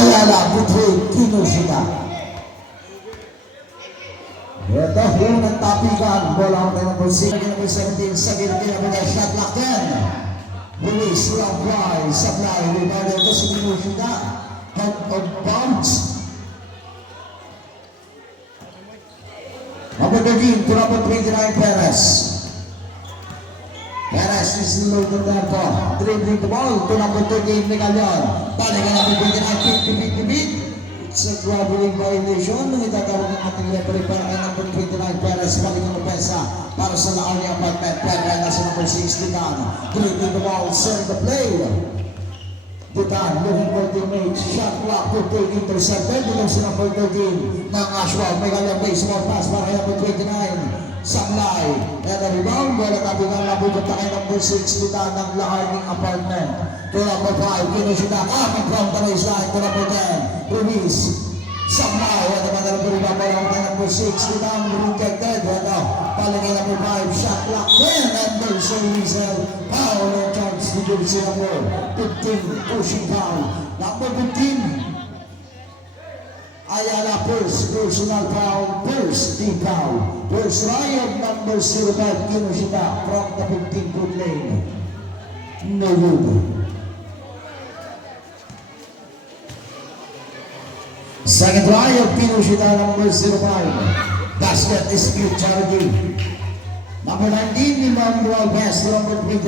Ayala between Kinoshita. Ito unang tapikan. Bola ang number 6. Number 17 sa gilid ng shot lock 10. Luis Lampay supply. Rebound ito si Kinoshita. Head of bounce. Number 13 to number 29 Perez. Perez is loaded there po. Dribbling the ball to number 13 Miguelon. Balik ang number 29 beat. It's a traveling violation. Itatawag ng ating referee para kay number 29 Perez. Balik ang pesa para sa Laoni Apartment. Perez na sa number 6 Ditan. Dribbling the ball, send the play. Ditan, looking for teammates. Shot clock to take intercepted. Dito sa number 13 ng Ashwell. Miguelon baseball pass para kay number 29. Sanglay. And a rebound. Bola tabi ng labugot na kay number 6 Ditan ng Laoni Apartment. To number 5, Kinoshita coming from the baseline to number 10, Ruiz. Somehow, at the matter of the rebound by number 6, Ditan rejected. Palagay number 5, shot clock 10, and there's a whistle. Foul and charge to jersey number 15, pushing foul. Number 15, Ayala first, personal foul, first team foul. First Ryan, number 05, Kinoshita from the 15-foot lane. No good. Second try of Kinoshita, number 05. Basket dispute charity. Number 19, Emmanuel Best, number 29.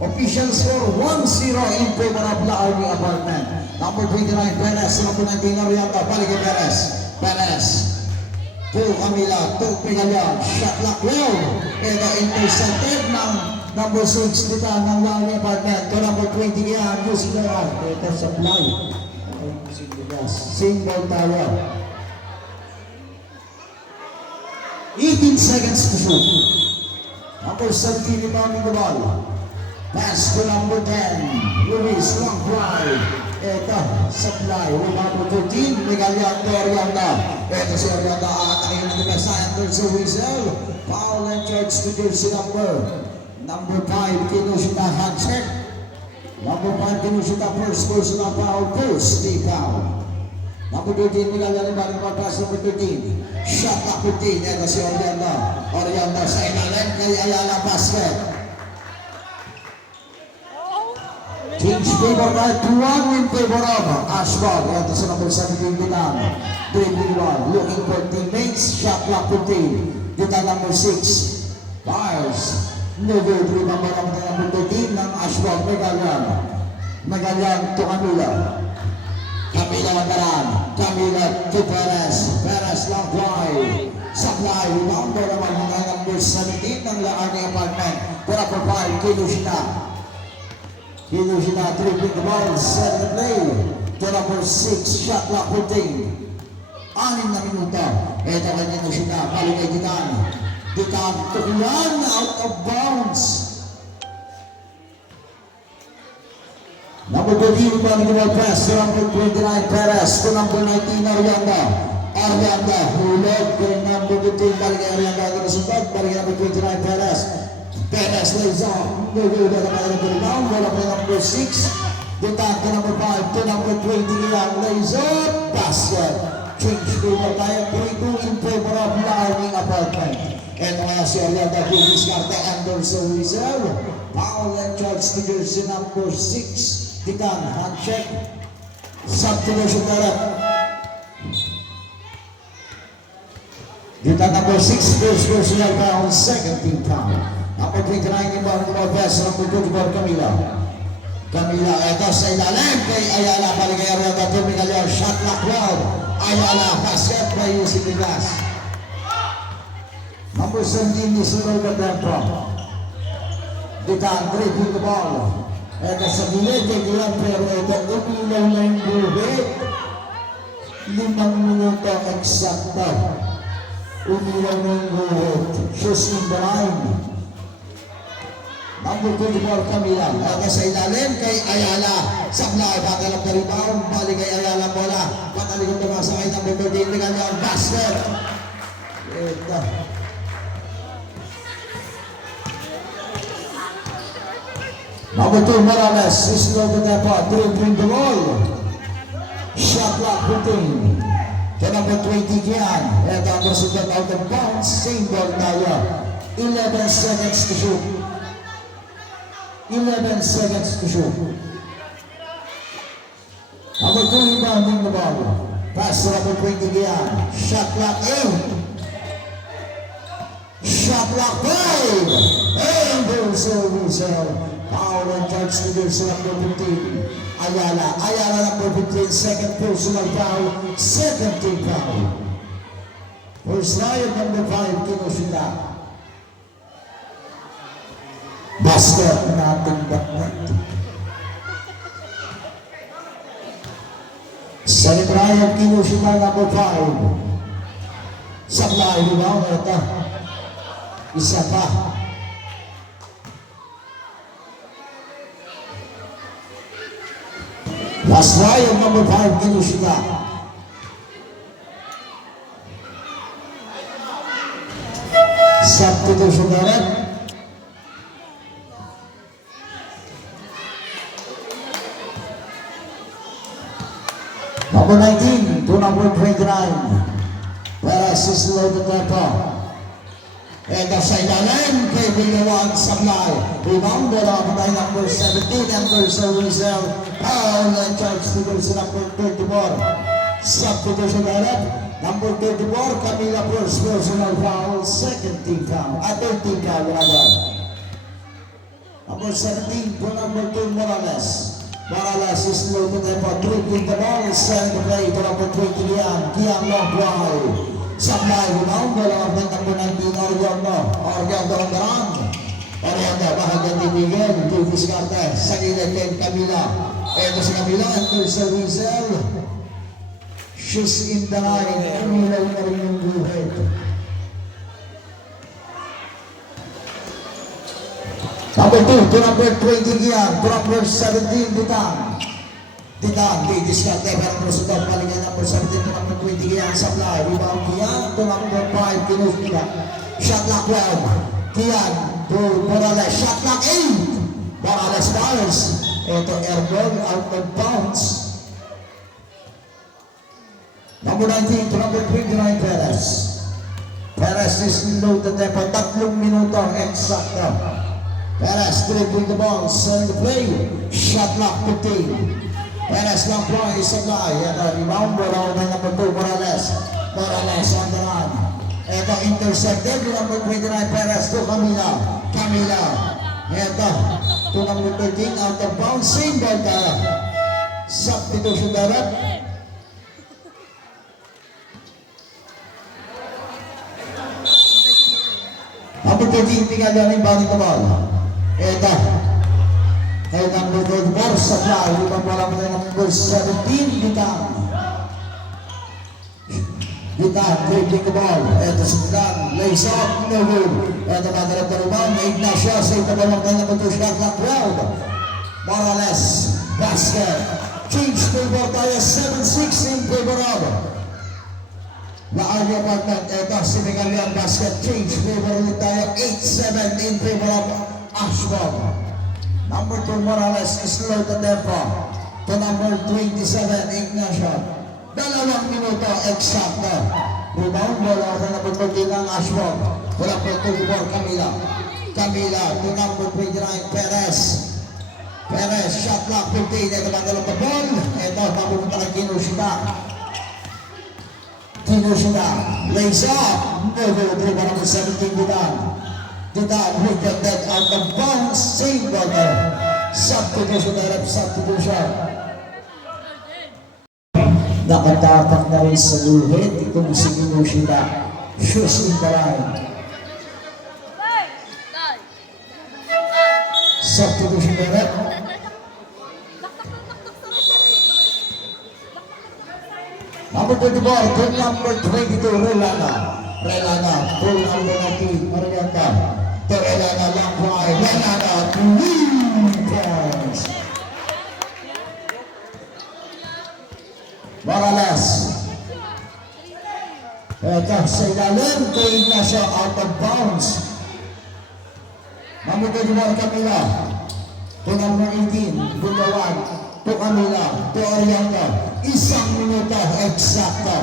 Official score 1-0 in favor of Laoni Apartment. Number 29, Perez. Number 19, Arianda. Balik kay Perez. Perez. To Camila. To Miguelon. Shot lock well. Ito intercepted ng number 6 dito ng Laoni Apartment. To number 20 yan. Using the run. Ito supply. Single tower. 18 seconds to shoot. Number 17 inbounding the ball. Pass to number 10. Luis, long drive. Ito, supply. Number 13, Miguelon to Arianda. Ito si Arianda. Atakin ng depensa. There's a whistle. Foul and charge to jersey number 5, Kinoshita hand check. Number 5, Kinoshita first personal foul, first team foul. Number 13, Miguelon Ibarra pass number 13. Shot up 15. Ito si Arianda. Arianda sa ilalim kay Ayala basket. Change favor by 2-1 in favor of Ashford. Ito sa number 17, Ditan. Dribbling ball, looking for teammates. Shot clock 15. Ditan number 6. Fires. No good. Remember number 13 ng Ashford. Miguelon to Camila. Camila Magaran. Camila to Perez. Perez long drive. Supply. Rebound naman ng number 17 ng Laoni Apartment. Para for 5, Kinoshita. Kinoshita dribbling the ball. Set the play. To number 6, shot clock 15. 6 na minuto. Ito kay Kinoshita. Balik kay Ditan. Ditan to run out of bounds. Number 13, Manuel pass to number 29, Perez to number 19, Arianda. Arianda, hulog kay number 15, balik kay Arianda. Ito na sunod, balik kay number 29, Perez. Perez lays off. Nagulog na naman ng rebound. Wala kay number 6. Ditan to number 5 to number 20, lays off. Basket. Change favor tayo. 3-2 in favor of Laoni Apartment. Ito kaya si Arianda Gilles Carte Anderson Whistle. Foul and charge to jersey number 6. Ditan, hand check. Substitution direct. Ditan number 6, first personal foul, second team foul. Number 29, inbound to best, number 24, Camila. Camila, ito sa ilalim kay Ayala, balik kay Arianda to Miguelon, shot lock well. Ayala, basket by Yusuf Igas. Number 17 is Robert Dempro. Ditan, dribbling the ball. Ito sa gilid kay Gilan, pero ito umilaw na yung guhit. 5 minuto eksakto. Umilaw na yung guhit. Shoes in the line. Number 24, Camila. Ito sa ilalim kay Ayala. Sablay, bagalap na rebound. Balik kay Ayala bola. Patalikod tumasa kay number 13. Miguelon, basket. Ito. Number 2, Morales is loaded up, dribbling the ball. shot clock 15. To number 20, Kian. Ito ang resultat out of bounds. Same ball tayo. 11 seconds to shoot. 11 seconds to shoot. Number 2, rebounding the ball. Pass to number 20, Kian. Shot clock 8. Shot clock 5. And there's a whistle. Foul and charge to their number 15. Ayala number 15, second personal foul, second team foul. First Ryan number 5, Kinoshita. Basket natin bakit. Second Ryan, Kinoshita number 5. Sablay, rebound ito. Isa pa. Last Ryan number 5, Kinoshita. Substitution direct. Number 19 to number 29. Perez is loaded tempo. And the sideline, kay Villawan Sablay. Rebound bola by number 17, Anderson Rizal. Foul and charge to goal sa number 34. Substitution direct. Number 34, Camila first personal foul, second team foul. Third team foul, rather. Number 17 to number 2, Morales. Morales is low to tempo, dribbling the ball, send the play to number 20, Kian long fly. Sablay, rebound bola by number 19, Oriando. Oriando on the run. Oriando, bahagian ni Miguel, Davis Carter, sa gilid din Camila. Ito si Camila, Anderson Rizal. She's in the line, Camila na rin yung buhay. Number 2 to number 20 Gian, to number 17 Ditang. Ditang, Davis Carter, pero prosutot palingan number 17 to number 20 Gian, Sablay. Rebound Gian, to number 5, Kinoshita. Shot clock 12, Gian, to Morales, shot clock 8. Morales fires. Ito airball, out of bounds. Number 19 to number 29, Perez. Perez is low the tempo, 3 minuto eksakto. Perez dribbling the ball, send the play. Shot clock 15. Perez long play, Sablay. Ito rebound, bola by number 2, Morales. Morales on the run. Ito intercepted, number 29, Perez to Camila. Camila. Ito, to number 13, out of bounds, same ball tayo. Substitution direct. Number 13, tinggal yan yung body the ball. Ito. Ay number 34, Sablay. Limang bola mo na number 17, Ditang. Ditang, dribbling the ball. Ito si Ditang, lays up, no good. Ito magalap na rebound, Ignacio, sa ito ba lang na number 2, shot clock 12. Morales, basket. Change favor tayo, 7-6 in favor of Laarga Apartment. Ito si Miguelian, basket. Change favor ulit tayo, 8-7 in favor of Ashford. Number 2, Morales is low to tempo. To number 27, Ignacio. 2 minuto, eksakto. Rebound, bola sa number 13 ng Ashford. Wala po 2-4, Camila. Camila, to number 29, Perez. Perez, shot clock 15. Ito magdalong the ball. Ito, mapupunta kay Kinoshita. Kinoshita, lays up. No good, dribble number 17, Ditang. Ditang, rejected out of bounds. Same ball. Substitution, direct substitution. Nakatapak na rin sa luhit itong si Kinoshita. Shoes in the line. Substitution direct. Number 24 to number 22, Relana. Relana, full number 19, Marianta. To Relana, long drive. Relana, 3 points. Morales. Ito sa ilalim kay Ignacio, out of bounds. Number 24, Camila. To number 18, Bukawan. To Camila. To Oriento. Isang minuto, eksakto.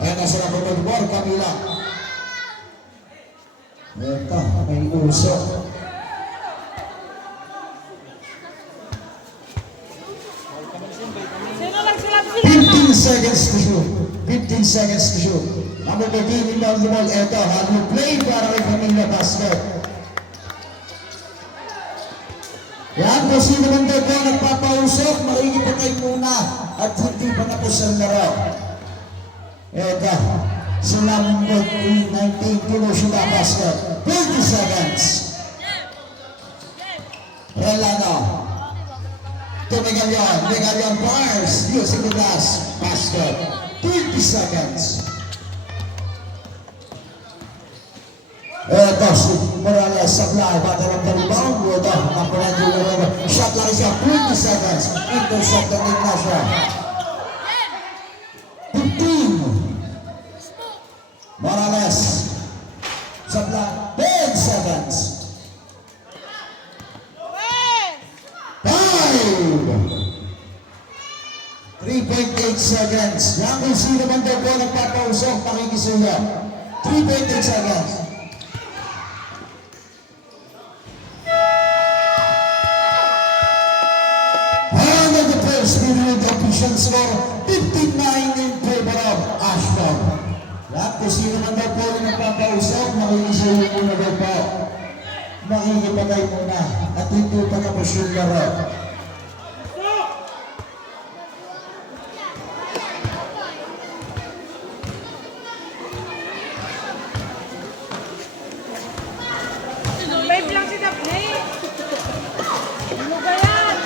Ayan na sila po mag-board, Camila. Ito, may uso. 15 seconds to shoot. 15 seconds to shoot. Number 13, inbound the ball. Ito, how you play para kay Camila Basket. Yan, kung sino man daw po nagpapausok, makikipatay muna at hindi pa tapos ang laro. Ito, sa number 19, Kinushida Basket. 20 seconds. Relano. To Megalion Bars, using the glass basket. 20 seconds. Ito, si Morales supply, battle of the rebound. Ito, nakuha yung shot lang siya, 20 seconds. Intercept ng Ignacio. 15. Morales supply, 10 seconds. 3.8 seconds. Yan kung sino man daw po nagpapausok, pakikisuya. 3.8 seconds. And in the first period, official score, 59 in favor of Ashton. Yan kung sino man daw po nagpapausok, makikisuya muna daw po. Makikipatay muna at hindi pa tapos yung laro. Babe lang si Daphne. Ano ba yan?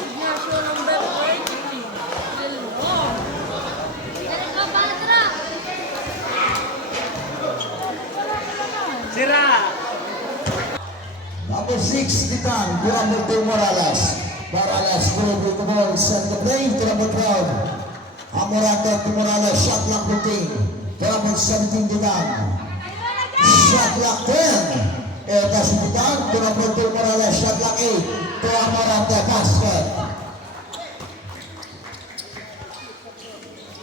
Ignacio number 14. Sira! Number 6, Titan, to number 2, Morales. Morales, good with the ball, set the play to number 12. Amorata to Morales, shot clock 15. To number 17, Titan. Shot clock 10. Ito si Titan, to number 2, Morales, shot clock 8. To Amorata, basket.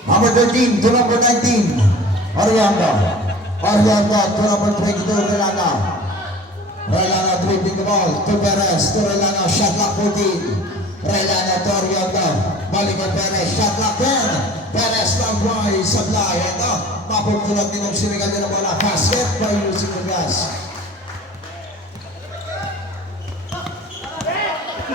Number 13, to number 19, Arianda. Arianda, to number 22, Relana. Relana dribbling the ball to Perez, to Relana, shot clock 14. Relana to Arianda, balikan Perez, shot clock 10. Perez long way, supply. Ito, mapupulot din ang sinigal nila bola. Basket by using the gas.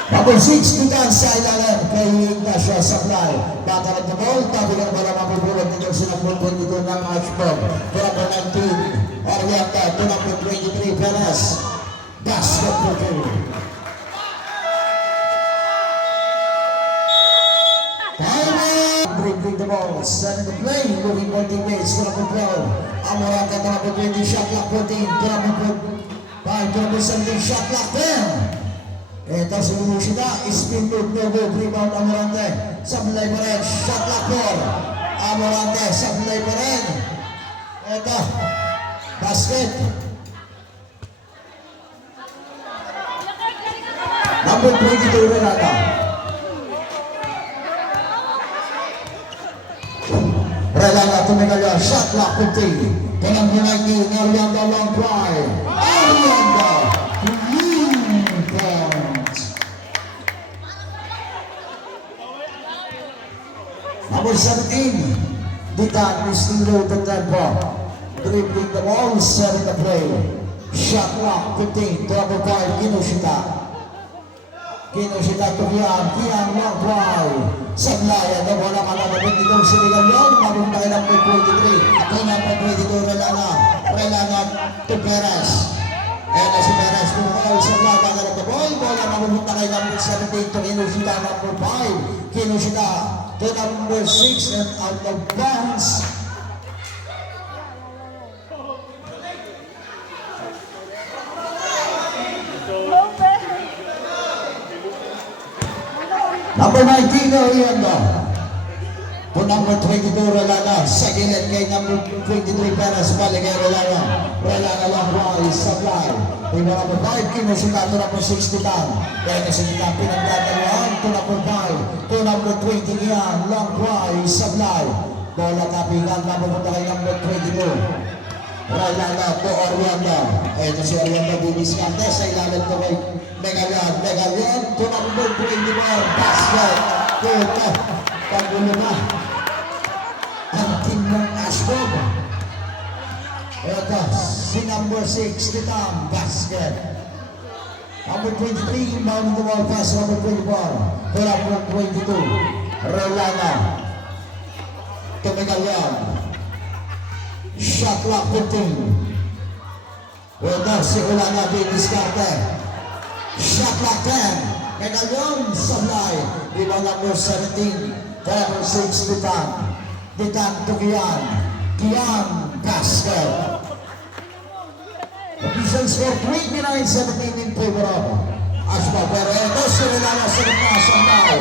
Number 6, Titan sa ilalim kay Ignacio supply. Battle of the ball, tabi ng bola mapupulot din ang sinapulot dito ng Ashburg. To number 19, Arianda, to number 23, Perez. Basket for two. Dribbling the ball, setting the play, moving for teammates to number 12. Amorata to number 20, shot clock 14, to number 5, to number 17, shot clock 10. Ito si Mushida, spin move, no good, rebound Amorante, sablay pa rin, shot clock 4. Amorante, sablay pa rin. Ito, basket. Number 22, Renata. Renata to Megalion, shot clock 15. To number 19, Arianda long drive. Arianda, point. Number 17, Titan, Mistilo to tempo. Dribbling the ball, setting the play. Shot clock 15, to number 5, Kinushida. Kinushida to Kian long drive. Sablaya, the bola kalababin itong sinigal yun. Mabuntay number 23. To number 22, Relana to Perez. Ayan na si Perez. Pumunta sa Sablaya, kalabab the ball. Bola mabuntay kay number 17 to Kinushida number 5. Kinushida to number 6 and out of bounds. Number 19, Arianda. To number 22, Rolana. Sa gilid kay number 23, Perez. Balik kay Rolana. Rolana long rise, supply. Iba number 5, Kinosita, to number 60 tan. Kaya Kinosita, pinagdadalawan, to number 5. To number 20 niyan, long rise, supply. Bola kapingan, napupunta kay number 22. Rolana to Orianda. Ito si Orianda Bibiskante sa ilalim to kay Megalian. Megalian to number 24. Basket. Ito. Pagulo na. Ang team ng Ashford. Ito si number 6 Titam. Basket. Number 23. Inbound to ball pass. Number 24. To number 22. Rolana. To Megalian. Shot clock 15. Ito si Rolana Bibiskante. Shot clock 10. Megalian supply. Iba number 17. Number 6 Titan. Titan to Kian. Kian basket. Official score 29-17 in favor of Ashba. Pero ito si Rolana sa gitna supply.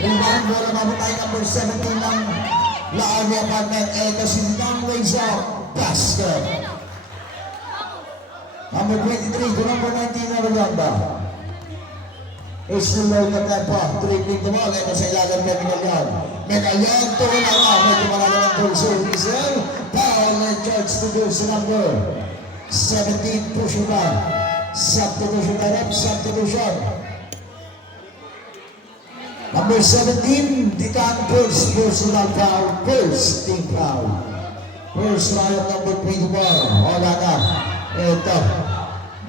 Rebound bola mabutay number 17 ng Laonia Apartment. Ito si Titan Wayzo. Basket. Number 23 to number 19 na Rolanda. Is the low na tempo. Dribbling the ball. Ito sa ilalim kay Megalian. Megalian to Rolanda. Medyo malalang ang pulso. Rizal. Foul and charge to do sa number 17 push ba. Substitution na rep. Substitution. Number 17. Titan Pulse. Personal foul. Pulse. Team foul. First round number 24. Wala na. Ito.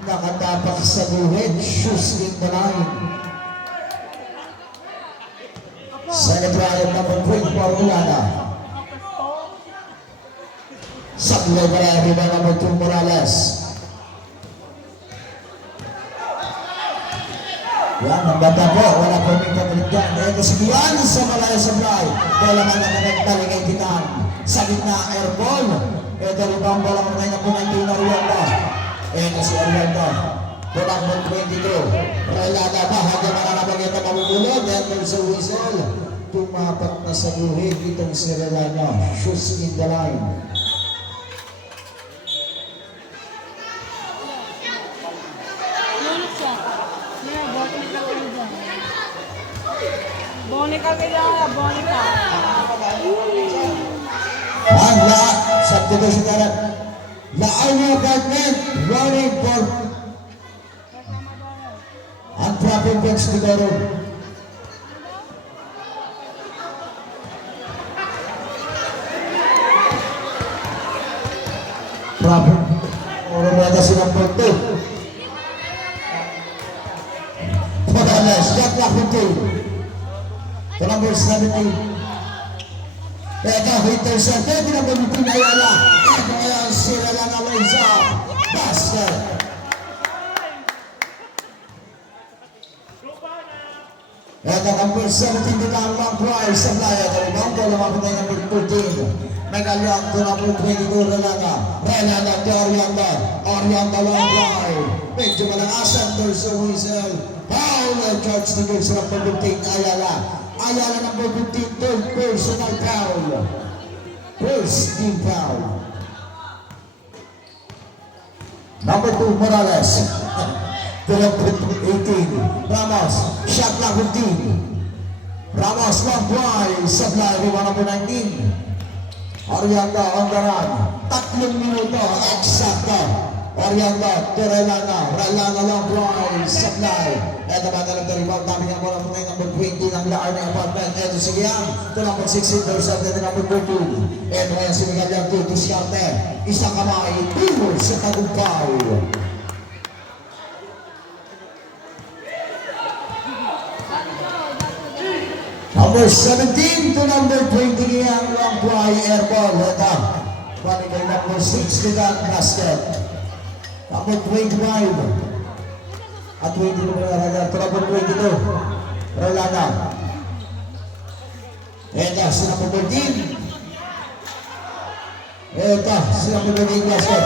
Nakatapak sa buhit. Shoes in the line. Second round number 24. Wala na. Sablay para iba number 2 Morales. Yan, nagdata po. Wala po may pagkalit dyan. Ito si Dian sa Malaya Supply. Bola man na nagtaling kay Titan. Sa gitna, airball. Ito rin ba ang bola mo tayo na pumantin na Orianda. Ito si Orianda. Bola mo 22. Rolanda ba? Hanggang makarabag ito mamumulog. Ito sa whistle. Tumapak na sa buhit itong si Rolanda. Shoes in the line. Bonica kaya, Bonica. Ang lahat, substitution na rin. Laonia Apartment, running for unproper bench to the room. Proper. Orang berada silang foto. Morales, shot clock 15. The number 17. Eka, intercept. Pwede na bumipin na Ayala. Eka, ayan, sila lang ang Wayzo. Basket. Eka, number 17 din ang long prize. Sa playa, karibang bola mapatay number 14. Megalian to number 22, Rolanda. Rolanda to Orianda. Orianda long prize. Medyo malakasan, there's a whistle. Foul and charge to go sa number 15, Ayala. Ayala number 15, third personal foul. First team foul. Number 2, Morales. To number 18, Ramos. Shot clock 15. Ramos long prize. Supply riba number 19. Orianda on the run. 3 minuto, eksakto. Orianda, Torelana, Rolana long prize. Supply. Ito ba talagang rebound namin ang bola muna number 20 ng Laonia Apartment. Ito si Gian. Ito number 16, intercepted na number 14. Ito ngayon si Miguel Yarto, diskarte. Isang kamay, timo sa tagumpaw. Number 17 to number 20 ang long fly airball. Ito. Balik kay number 6 kita basket. Number 25. At 20 na Rolanda, number 22, Rolanda. Ito, si number 13. Ito, si number 13, basket.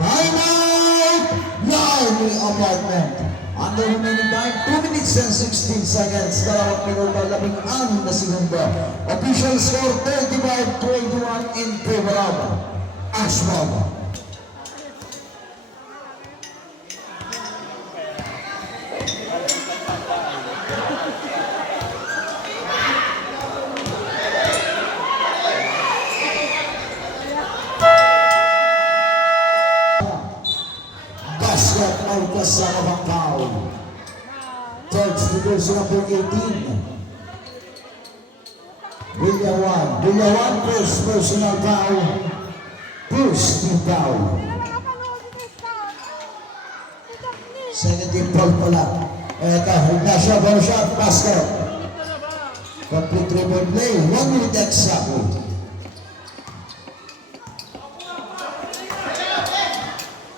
Time out! Laonia Apartment. Under remaining time, 2 minutes and 16 seconds. 2 minuto, 16 na segundo. Official score 35-21 in favor of Ashmore. Basket out kasama ng foul. Third division number 18. Villawan, first personal foul. First team foul. Second team foul pala. Eto, Ignacio, ball shot, basket. Complete 3-point play, 1 minute exactly.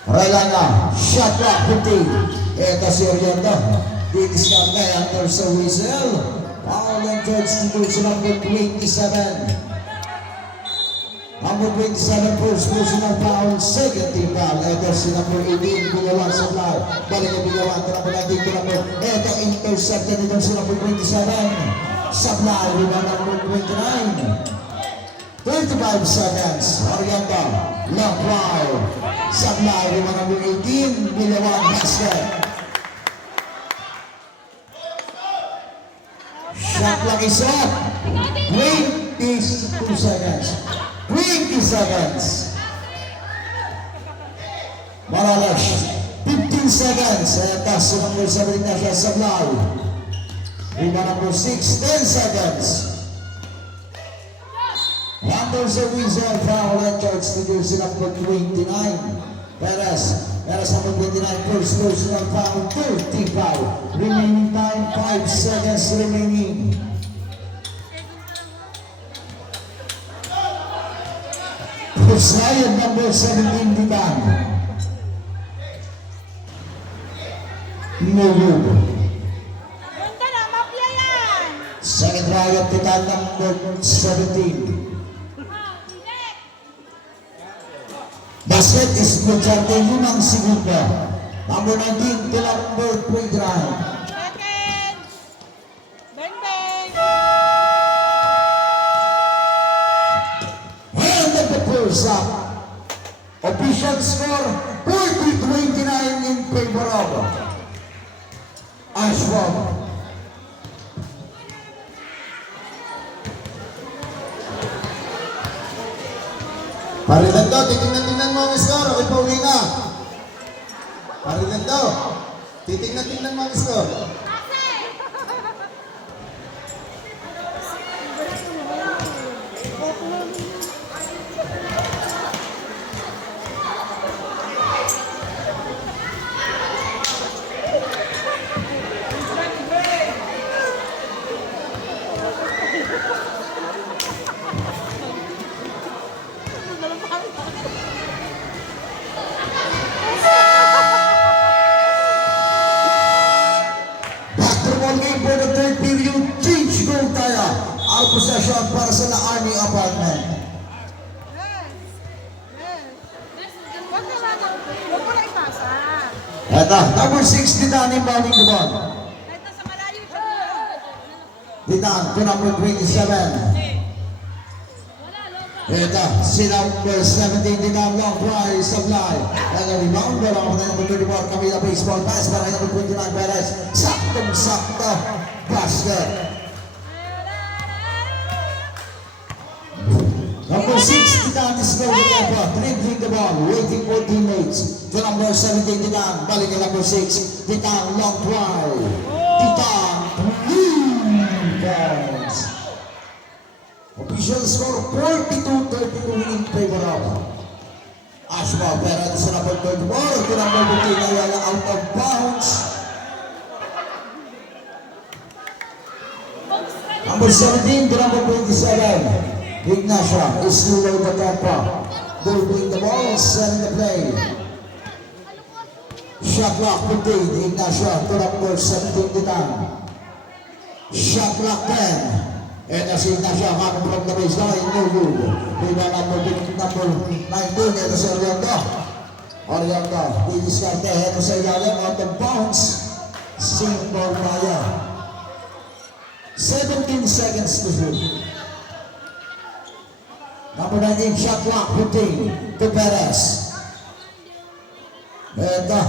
Rayana, shot clock 15. Eto si Oriento. Didiscount na under sa whistle. Foul and third division number 27. Number 27, first personal foul, second team foul. Eto si number 18, Bilawan supply. Balik ang Bilawan, trapo natin ito number. Eto, intercepted nito si number 27. Supply, rebound number 29. 35 seconds, Oriento, long foul. Supply, rebound number 18, Bilawan basket. Shot clock is up. 22 seconds. 20 seconds. Maralash. 15 seconds. Pass to number 7 na siya sa Blau. Rebound number 6. 10 seconds. Under the whistle, foul and charge to jersey number 29. Perez number 29, first personal foul, 35. Remaining time, 5 seconds remaining. Ryan number 17, Ditan. No good. Ganda na, mafia yan! Second Ryan, Ditan number 17. Basket is Mujarte, 5 segundo. Number 19, to number 29. Seconds! Bang bang! Hand of the first up. Official score 40-29 in favor of Ashford. Parilando, titignan mo ang score. Okay, pauwi na. Parilando, titignan mo ang score. Basketball game for the third period. Change goal tayo. All possession para sa La Army Apartment. Huwag mo na ipasa. Eto, number 6, Ditan inbounding the ball. Ito sa malayo siya. Ditan to number 27. Eto, si number 17, Ditan long try, supply. And a rebound, wala ako na number 24, Camila baseball pass para number 29, Perez. Saktong-sakto, basket. Number 6, Ditan is going to go for dribbling the ball, waiting for teammates. To number 17, Ditan, balik ang number 6, Ditan long try. Ditan, points. Official score 42-32 in favor of Ashma. Pero ito sa number 34, to number 15 na wala out of bounds. Number 17 to number 27. Ignacio is below the tempo. Moving the ball, setting the play. Shot clock 15. Ignacio to number 17 Ditan. Shot clock 10. And as Ignacio coming from the baseline, no good. Rebound number 19, ito si Oriento. Oriento, didiskarte, ito sa ilalim, out of bounds. Single tayo. 17 seconds to shoot. Number 19, shot clock, 15 to Perez. Ito.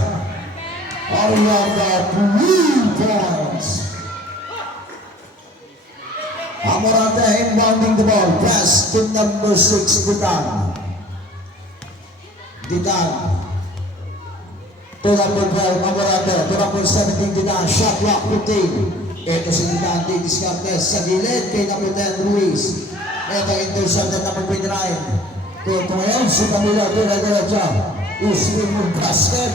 Oriana, 3 points. Amorante inbounding the ball. Pass to number 6, Ditan. Ditan. To number 12, Amorante. To number 17, Ditan. Shot clock, 15. Ito si Ditan, Discartes sa gilid kay number 10, Ruiz. Ito intercepted number 29. Ito ngayon si Camilo, Dura-Dura. Uswing ng basket.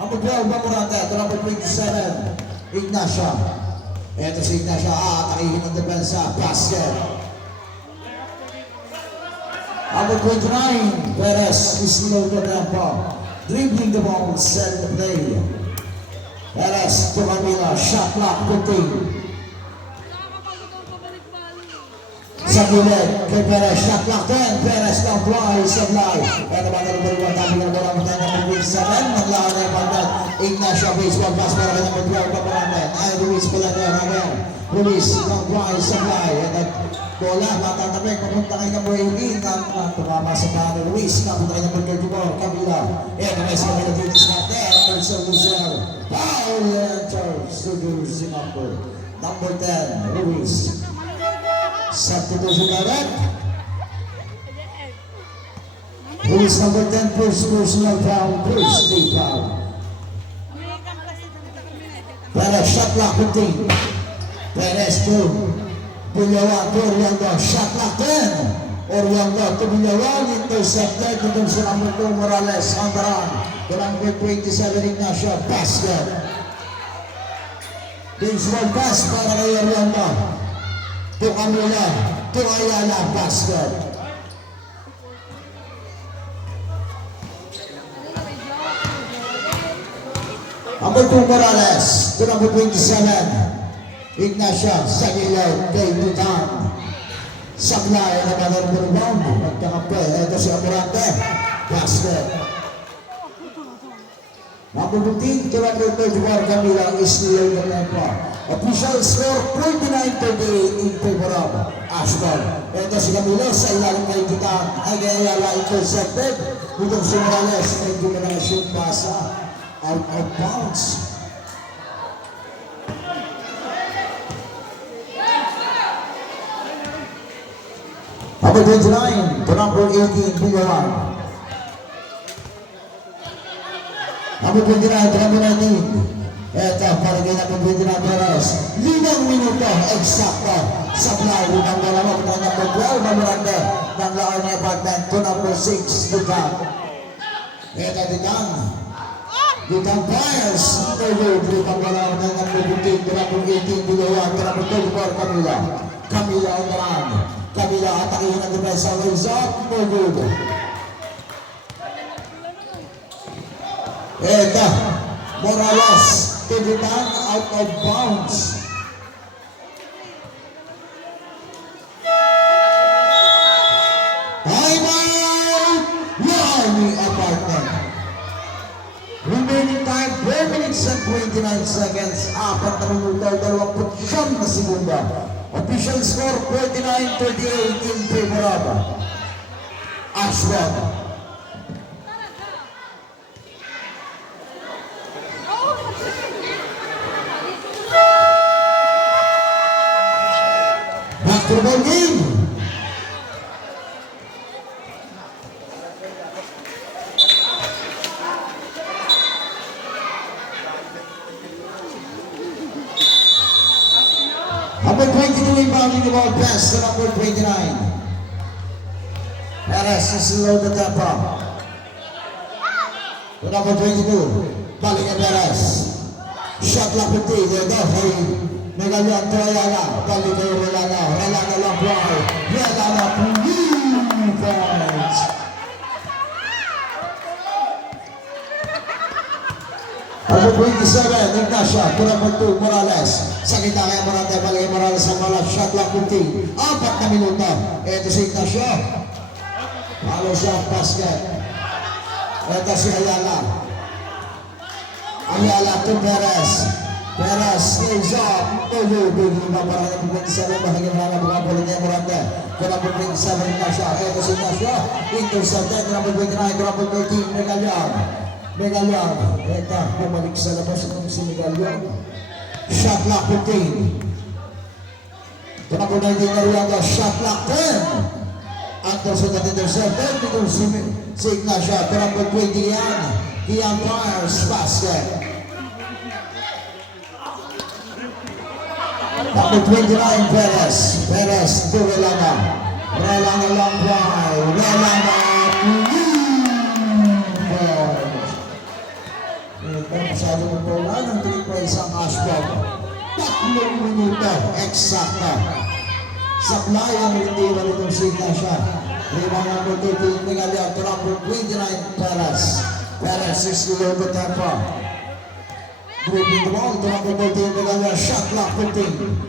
Number 12, Amorante. To number 27, Ignacio. Ito si Ignacio, atakihin ng depensa, basket. Number 29, Perez is below the tempo. Dribbling the ball, send the play. Perez to Camila, shot clock, 15. Sa gilid, kay Perez, shot clock 10. Perez down twice, supply. Ito ba na number 1, tabi ng bola, matay ng number 7. Naglaan na yung pagkat. Ignacio, baseball pass para kay number 12, Paparante. Ay, Ruiz pala na yung Ruiz, down twice, supply. Ito, bola, matatabik, papunta kay number 18. Tumama sa paa ni Ruiz, napunta kay number 34, Camila. Ito, may sa Camila, British Martin, number 7, foul, and Charles, Sugars, number 10, Ruiz. Substitution agad. Ruiz number 10, first personal foul, first day foul. Perez, shot clock 15. Perez to Villawan, to Oriando, shot clock 10. Oriando to Villawan, intercepted, ito si number 2, Morales, on the run. To number 27, Ignacio, basket. Baseball pass para kay Oriando. To Camila, to Ayala, basket. Number 2, Morales, to number 27, Ignacio, sa gilid, kay Dutan. Sablay, naman ng rebound, nagkakampi. Ito si Amorante, basket. Number 15, to number 34, Camila, is below the tempo. Official score 49-38 in favor of Ashton. Ito si Camilo sa ilalim kay Dutan. Ay Ayala intercepted. Itong si Morales, medyo na lang shoot pass out of bounds. Number 29 to number 18, Villawan. Number 29 to number 19. Ito, para kay number 29, Perez. 5 minuto, eksakto. Supply, unang dalawa, kung number 12, Mamurande. Ng laon na apartment to number 6, Dutan. Ito, Dutan. Dutan fires. Third, Dutan dalawa ng number 15, to number 18, Villawan, to number 24, Camila. Camila on the run. Camila, atakihin ang depensa, ways up, no good. Ito, Morales, to Dutan, out of bounds. Time out! Miami apartment. Remaining time, 4 minutes and 29 seconds. 4 minuto, 29 na segunda. Official score, 49-38 in favor of Ashwell. Basketball game. Number 22 inbounding the ball pass to number 29. Perez is below the tempo. To number 22. Balik ang Perez. Shot lang 50. There go. Megalyan to Ayala. Balik kayo Relana. Relana lang buhay. Relana 3 points. Number 27, Ignacio. To number 2, Morales. Sa kita kaya Morales. Balik kay Morales ang bola. Shot lang 50. 4 na minuto. Ito si Ignacio. Follow shot basket. Ito si Ayala. Ayala to Perez. Perez lays up. Bigli ba para kay number 27 bahagi na mga balik niya Morante. Kung number 27 Ignacio. Ito si Ignacio. Intercepted. Number 29. Number 13 Megalyan. Megalyan. Ito bumalik sa labas ng si Megalyan. Shot clock 15. Number 19 Arianda. Shot clock 10. Anderson at intercepted. Dito si Ignacio. Number 20 yan. Kian fires basket. Number 29, Perez. Perez to Relana. Relana long drive. Relana. Ito masyado ng bola ng 3 points ang Ashbog. 3 minuto. Eksakta. Sablay ang retira nitong si Ignacio. Rebound number 13, Megalyan to number 29, Perez. Perez is below the tempo. Dribbling the ball to number 13, Megalyan. Shot clock 15.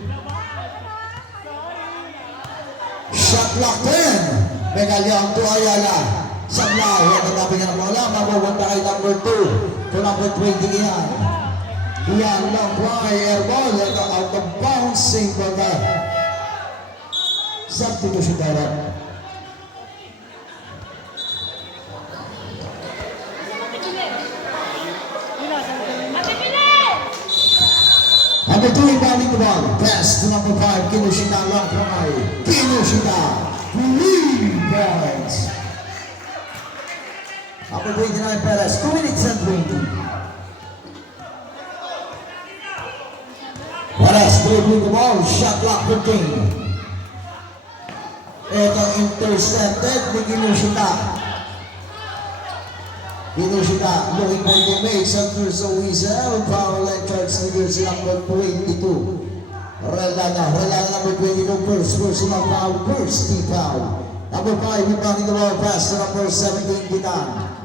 Shot clock 10. Megalyan to Ayala. Sablay. Huwag ang tabi ng bola. Mabawanda kay number 2 to number 20 yan. Yan lang fly. Airball. Ito out of bounds. Single na. Substitution direct. Number 2 inbounding the ball. Pass to number 5. Kinoshita long fly. Kinoshita. 3 points. Number 29 Perez. 2 minutes and 20. Perez dribbling the ball. Shot clock 15. Ito intercepted ni Kinoshita. Kinoshita looking for the makes under the whistle. Foul and charge leader si number 22. Relana number 22 first personal foul, first team foul. Number 5 rebounding the ball pass to number 17 Gitan.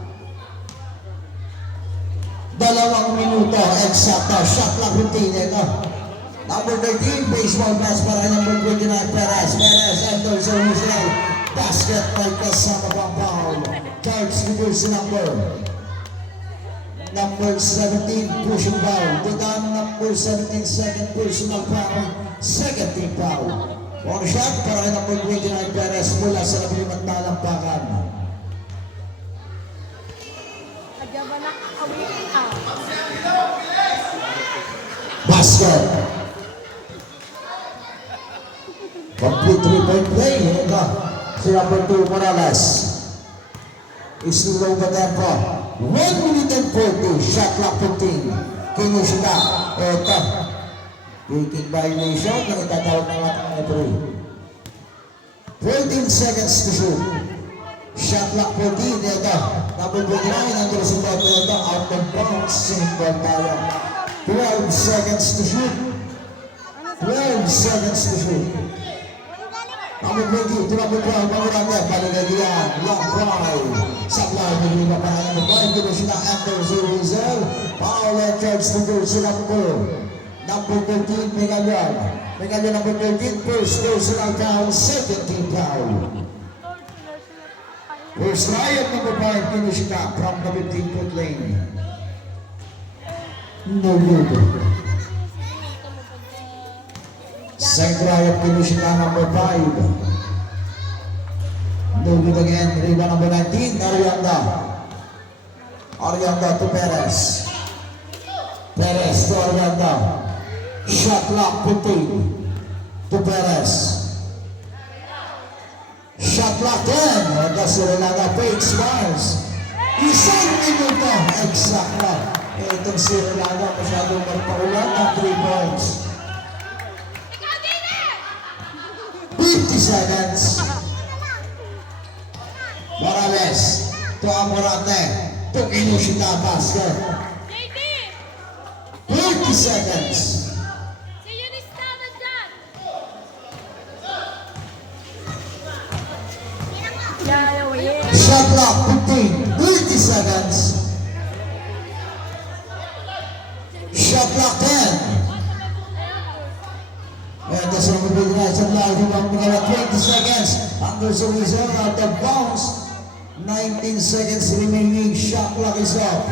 2 minuto eksakto. Shot clock 15 ito. Number 13, baseball pass para kay number 29, Perez. Perez enters the whistle. Basket by kasama pang foul. Charge leader si number 17, pushing foul. Gitan number 17, second personal foul. Second team foul. One shot para kay number 29, Perez mula sa nabilimang talampakan. Basket. Complete 3-point play. Ito, si number 2 Morales. Islow the tempo. 1 minute and 40. Shot clock 15. Kinoshita. Ito. Taking violation. Nang itatawag ng ating referee. 14 seconds to shoot. Shot clock 14. Ito. Number 29. Under si Boto. Ito. Out of bounds. Single tayo. 12 seconds to shoot. 12 seconds to shoot. Number 20, number 12, Pangurante, Paligadian, long fly. Sablay, naglima pa na number 5, dito sila Anderson Rizal. Foul and charge to go sila number 13, Megalyan. Megalyan number 13, first personal foul, second team foul. First riot number 5, Kinoshita from the 15-foot lane. No good. Second riot, Kinoshita number 5. No good again. Rebound number 19, Arianda. Arianda to Perez. Perez to Arianda. Shot clock 15 to Perez. Shot clock 10. Ito si Relana fakes once. Isang minuto. Exact na. Itong si Relana masyadong magpaulan ng 3 points. 50 seconds. Morales to Amorante to Kinoshita basket. 30 seconds. Shot clock 15. 30 seconds. Shot clock 10. And the second big night of life, you want to 20 seconds. Anderson is out of bounds. 19 seconds remaining. Shot clock is off.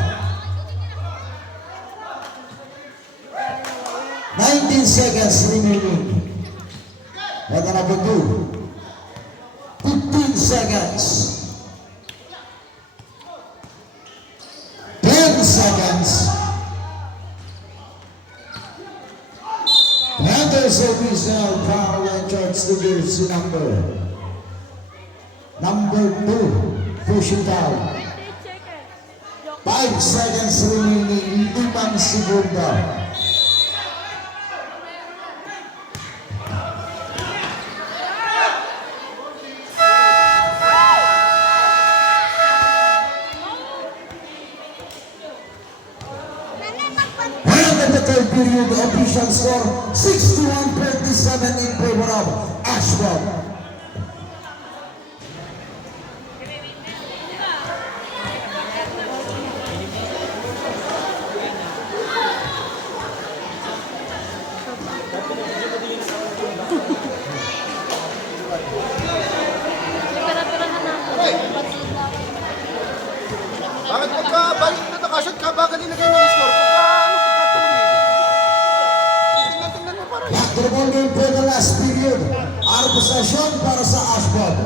seconds remaining. Ito na po 2. 15 seconds. 10 seconds. Panthers official foul and charge to jersey number 2. Pushing foul. 5 seconds remaining. 5 segundo. Third period, official score 61-37 in favor of Ashford. Bakit pagka balik na nakashot ka, bakit nilagay ng score? Tingnan mo parang. Back to the ball game for the last period. Our possession para sa Ashford.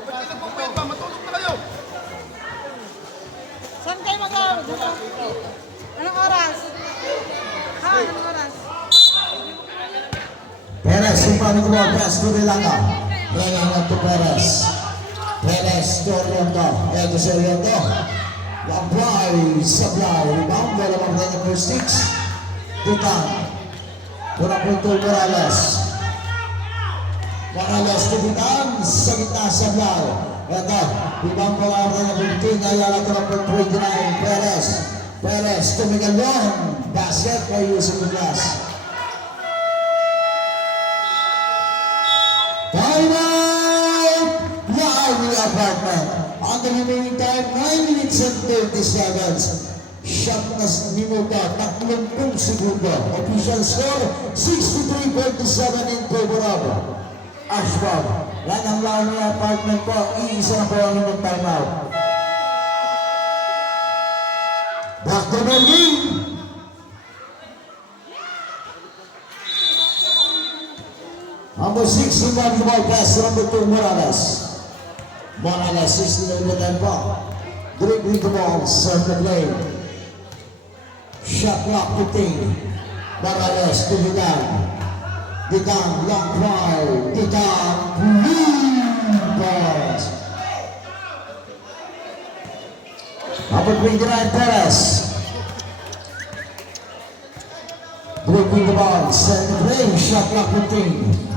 Ba't nila po pa? Matulog na kayo. Saan kayo mag-aaral? Anong oras? Ha? Anong oras? Perez, sumpah the ball pass to Relanga. Relanga to Perez. Perez to Orlando. Ito si Orlando. Apply, supply, rebound. Bola mamaya number 6. Tutang. Kurang puntul Morales. Morales to Tutang. Sa gitna supply. Ito. Rebound bola mamaya number 15. Ayala to number 29. Perez. Perez to Miguel Leon. Basket for Yusuf Blas. Time out! Lively apartment. On the remaining time, 9 minutes and 30 seconds. Shot na minuto, 30 segundo. Official score, 63-47 in favor of Ashford. Yan ang lively apartment po. Iisa na po ang inyong time out. Back to the game. Number 6, rebound the ball pass to number 2, Morales. Morales is still with them ball. Dribbling the ball, serve the play. Shot clock 15. Morales to Vidal. Vidal, long try. Vidal, blue balls. Number 29, Perez. Dribbling the ball, serve the play. Shot clock 15.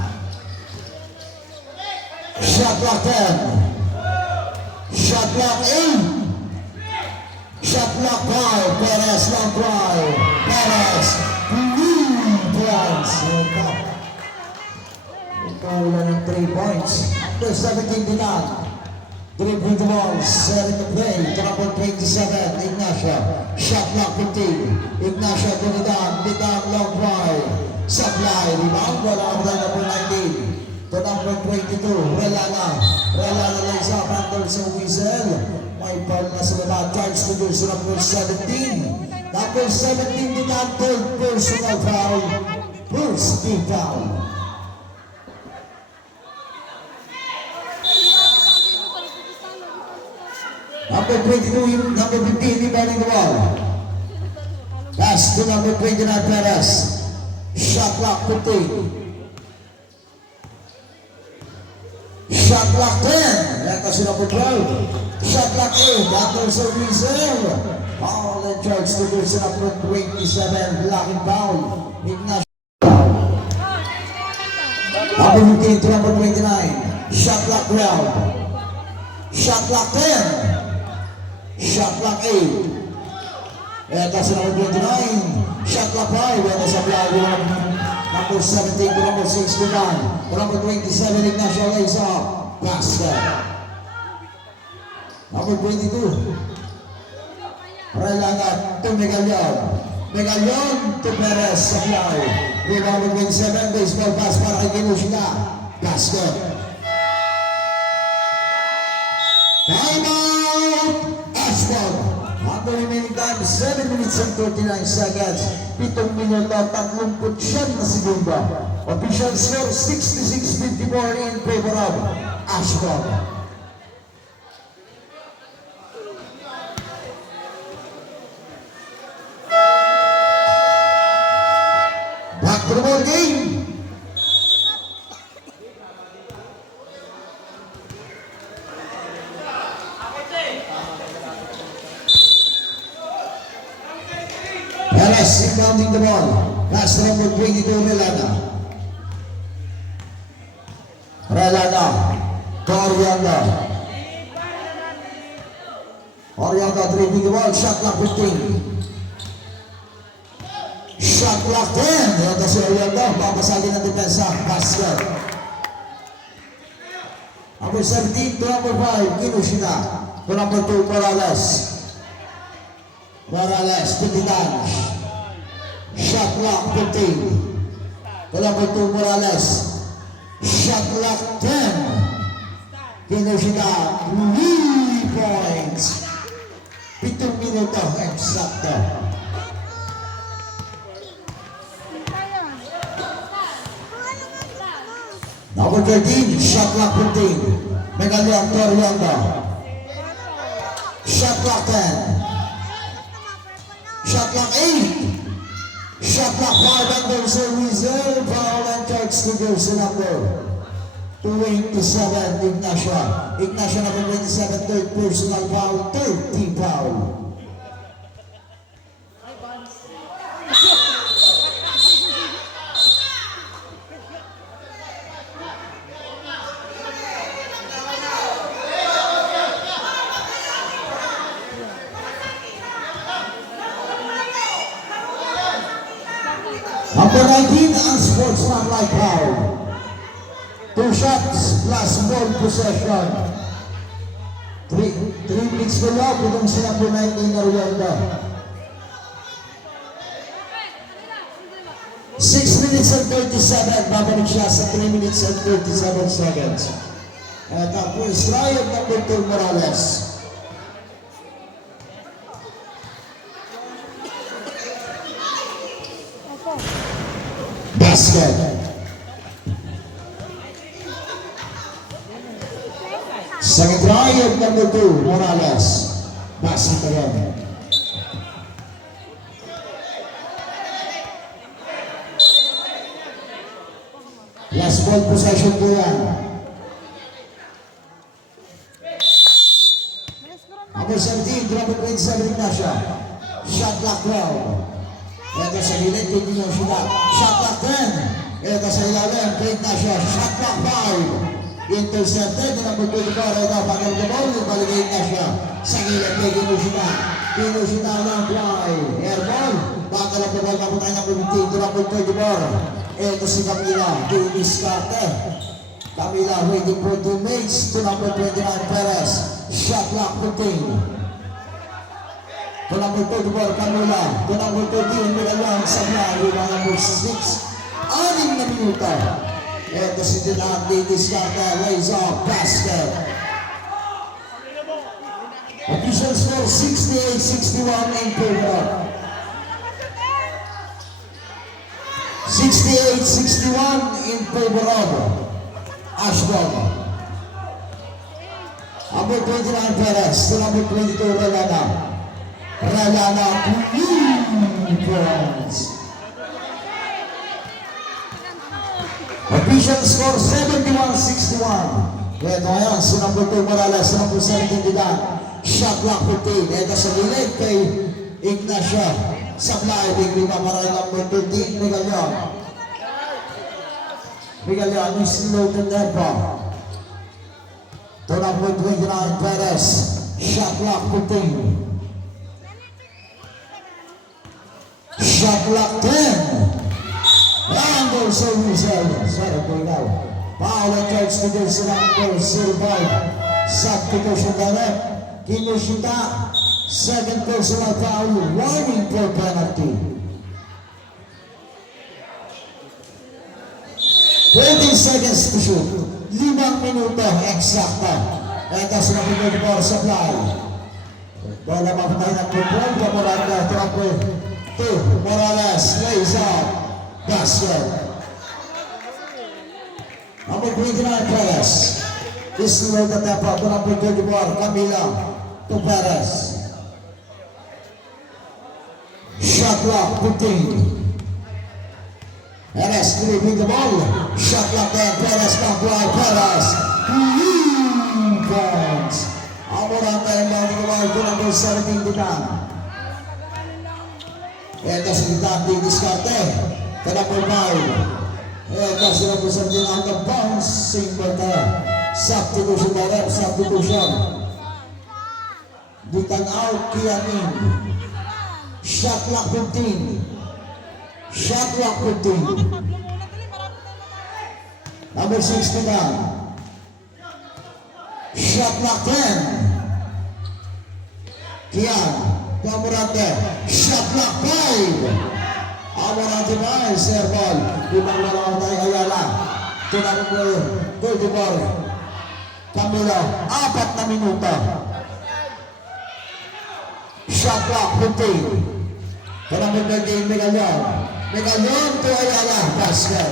Shot clock 10. Shot clock 8. Shot clock 5. Perez long try. Perez. Points. Ito wala ng 3 points. Number 17 Dinan. Dribbling the ball. Setting the play. Number 27 Ignacio. Shot clock 15. Ignacio to Dinan. Dinan long try. Supply. Rebound. Wala ang number 19. To number 22, Relana. Relana lang sa Panthers sa whistle. May foul na sa baba. Charge to goal sa number 17. Number 17 din ang third personal foul. First team foul. Number 22, number 15, rebounding the ball. Pass to number 29, Perez. Shot clock 15. Shot clock 10. Ito si number 12. Shot clock 8. Panthers sa whistle. Foul and charge to goal sa number 27. Blocking foul. Ignacio. Number 15 to number 29. Shot clock 12. Shot clock 10. Shot clock 8. Ito si number 29. Shot clock 5. Ito sa vlog. Number 17 to number 61. To number 27, Ignacio lays off. Basket. Number 22. Relanga to Megalion. Megalion to Perez. Supply. Rebound number 27. Baseball pass para kay Kinushina. Basket. Time out! Ashford. On the remaining time, 7 minutes minutes and 39 seconds. 7 minuto, 39 na segundo. Official score, 66-54 in favor of Ashton. Back to the ball game. Perez inbounding the ball. Pass to number 22, Relana. Relana. To Orianda. Orianda dribbling the ball. Shot clock 15. Shot clock 10. Ito si Orianda. Papasagin ng depensa. Basket. Number 17 to number 5, Kinushina. To number 2, Morales. Morales to the dance. Shot clock 15. To number 2, Morales. Shot clock 10. Kinushina, 3 points. 7 minuto, eksakto. Number 13, shot clock 15. Megalian Torianda. Shot clock 10. Shot clock 8. Shot clock 5 and there's a reserve foul and charge to goes to number 27, Ignacio. Ignacio number 27, third personal foul, 30 foul. Number 19, unsportsmanlike foul. 2 shots plus ball possession. 3 minutes to love itong si number 19 na Orianda. 6 minutes and 37. Babalik siya sa 3 minutes and 37 seconds. At ang first try of number 2, Morales. Basket. Second try of number 2, Morales. Basket again. Last ball possession po yan. Number 17, number 27 Ignacio. Shot clock 12. Ito sa gilid, hindi nyo siya. Shot clock 10. Ito sa ilalim, Craig Ignacio. Shot clock 5. Intercepted, number 24. Ito, pagkakal the ball, baligay Ignacio. Sa gilid, kay Kinushina. Kinushina lang fly. Airball. Bakal ang the ball, papunta number 15 to number 34. Ito si Camila. Dennis Carter. Camila waiting for 2 mates to number 29, Perez. Shot clock 15. To number 24, Camila. To number 13, Megalang Sabla. Rebound number 6. 6 na minuto. Ito si Dinag Dennis Carter. Raise off basket. Official score 68-61 in favor. 68-61 in favor of Ashton. Number 29, Perez. To number 22, Relana. Relana, 2 points. Official score 71-61. Ito ngayon, si number 2 Morales, si number 17 Didan. Shot clock 15. Ito sa gilid kay Ignacio. Sablay, big lima para number 13, Miguelion. Miguelion is loaded tempo. To number 29, Perez. Shot clock 15. Shot clock 10. And also Rizal. Sorry po ikaw. Foul and charge to the number 05. Substitution direct. Kinushita. Second personal foul. Warning for penalty. 20 seconds to shoot. 5 minuto. Eksakta. Ito sa napipag for supply. Bola mapatay ng control. Pamoranga. Trapo. 2. Morales. Lays out. Basket. Number 29, Perez. This is the tempo. To number 24, Camila. To Perez. Shot clock, 15. Perez dribbling the ball. Shot clock there. Perez back line. Perez. Points. Amoranga yung bounding the ball to number 17, Ditan. Ito si Ditan, di diskarte. To number 5. Ito si number 17 out of bounds. Single there. Substitution by rep. Substitution. Ditan out. Kianin. Shot clock 15. Shot clock 15. Number 69. Shot clock 10. Kian. Pamorante. Shot clock 5. Amorante by Serbol. Ibang lalawan tayo Ayala. Tinanong mo yun. Goldibor. Camilo. 4 na minuto. Shot clock 15. Panamod na game, Megalion. Megalion to Ayala. Basket.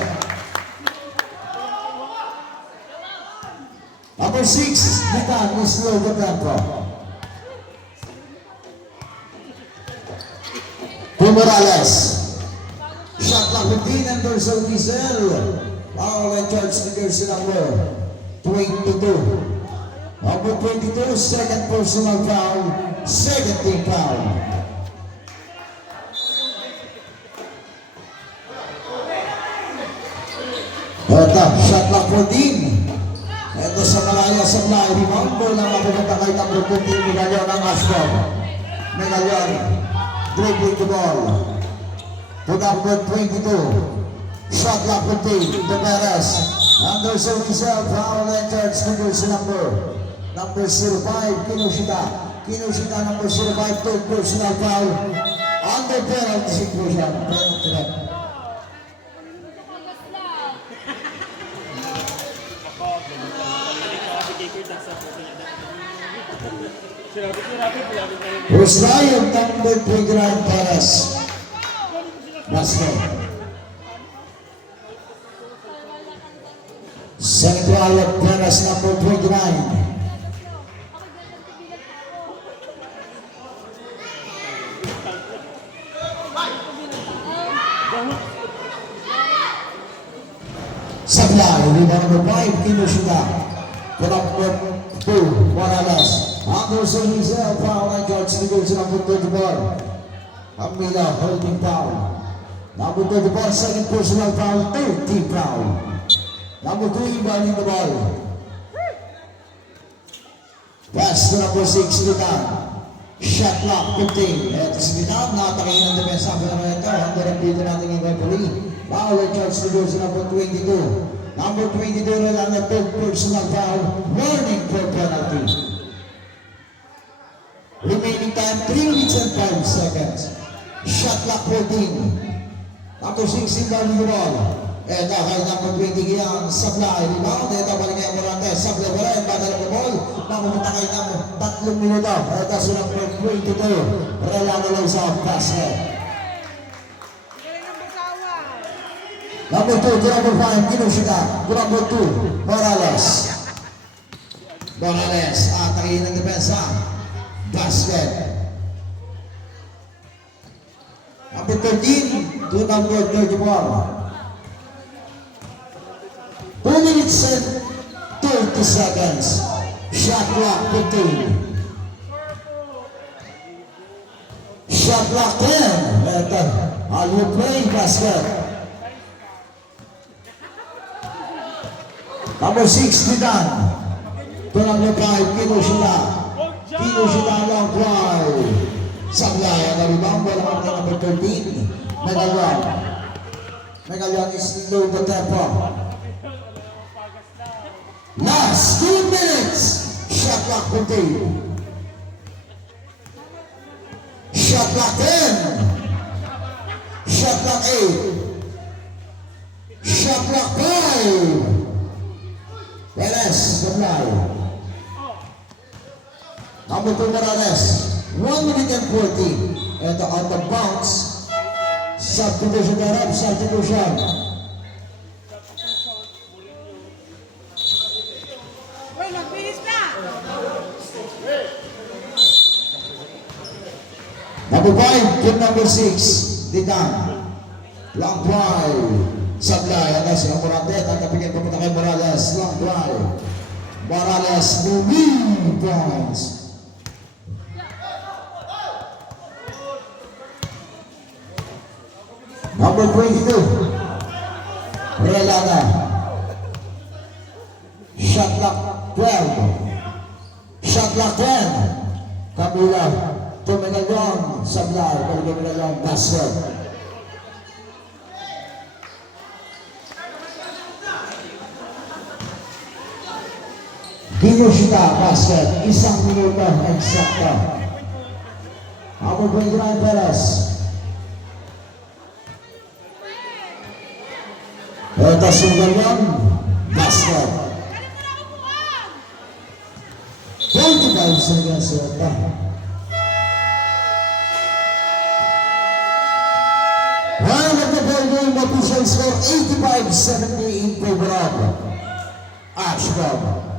Number 6, Ditan, slow the tempo. To Morales. Shot clock 15, Anderson Diesel. Foul and charge to jersey number 22. Number 22, second personal foul. Second team foul. Ito, shot clock 14. Ito sa malaya sa fly. Rebound ball na mapupunta kay number 15, Megalion ang Ashton. Megalion, dribbling the ball. To number 22. Shot clock 15. To Perez. Anderson himself, foul and charge to jersey number 05, Kinoshita. Kinoshita number 05, third personal foul. Under penalty situation. Penalty. First Ryan, number 29, Perez. Basket. Second Ryan, Perez, number 29. Sablay, rebound number 5, Kinoshita. To number 2, Morales. Anderson himself, foul and George Nicholson, number 24. Camila, holding foul. Number 24, second personal foul, third team foul. Number 3, bowling the ball. Pass to number 6, Ditan. Shot clock, 15. Ito si Ditan, nakatakin ng depensa. Pero ito, handa rin dito natin yung referee. Foul and George Nicholson, number 22. Number 22 rin ang third personal foul. Warning for penalty. Remaining time, 3 minutes and 5 seconds. Shot clock 14. Number 16, bowling the ball. Ito kay number 20 kiyang Sablay. Rebound. Ito balik kay Morante. Sablay pa rin. Badala ng ball. Makumunta kay number 3 minuto. Ito si number 22. Relano lang sa basket. Number 2, to number 5, Kinoshita. To number 2, Morales. Morales, atakin ng depensa. Basket. Number 13, to number 34. 2 minutes and 30 seconds. Shot clock 15. Shot clock 10. Ito, all play basket. Number 6, Ditan. To number 5, Kinoshita. Kinoshita long drive. Sablay ang rebound. Wala kang number 13. Megalion. Megalion is low the tempo. Last 2 minutes. Shot clock 15. Shot clock 10. Shot clock 8. Shot clock 5. Perez, Sablay. Number 2, Morales. 1 minute and 40. Ito out of bounds. Substitution darab, substitution. Uy, magbihis na! Number 5, team number 6, Didan. Long drive. Sablay, ano si Amorante, tatapigin pupunta kay Morales. Long drive. Morales, moving points. Number 22, Relana. Shot clock 12. Shot clock 10. Kabila. Tuminagong. Sablay. Tuminagong. Basket. Ginushita. Basket. Isang minuto. Eksakto. Number 29, Perez. Ito sugal yan. Basket. 45 seconds ito. One of the ball game official score 85-70 in favor of Ashcroft.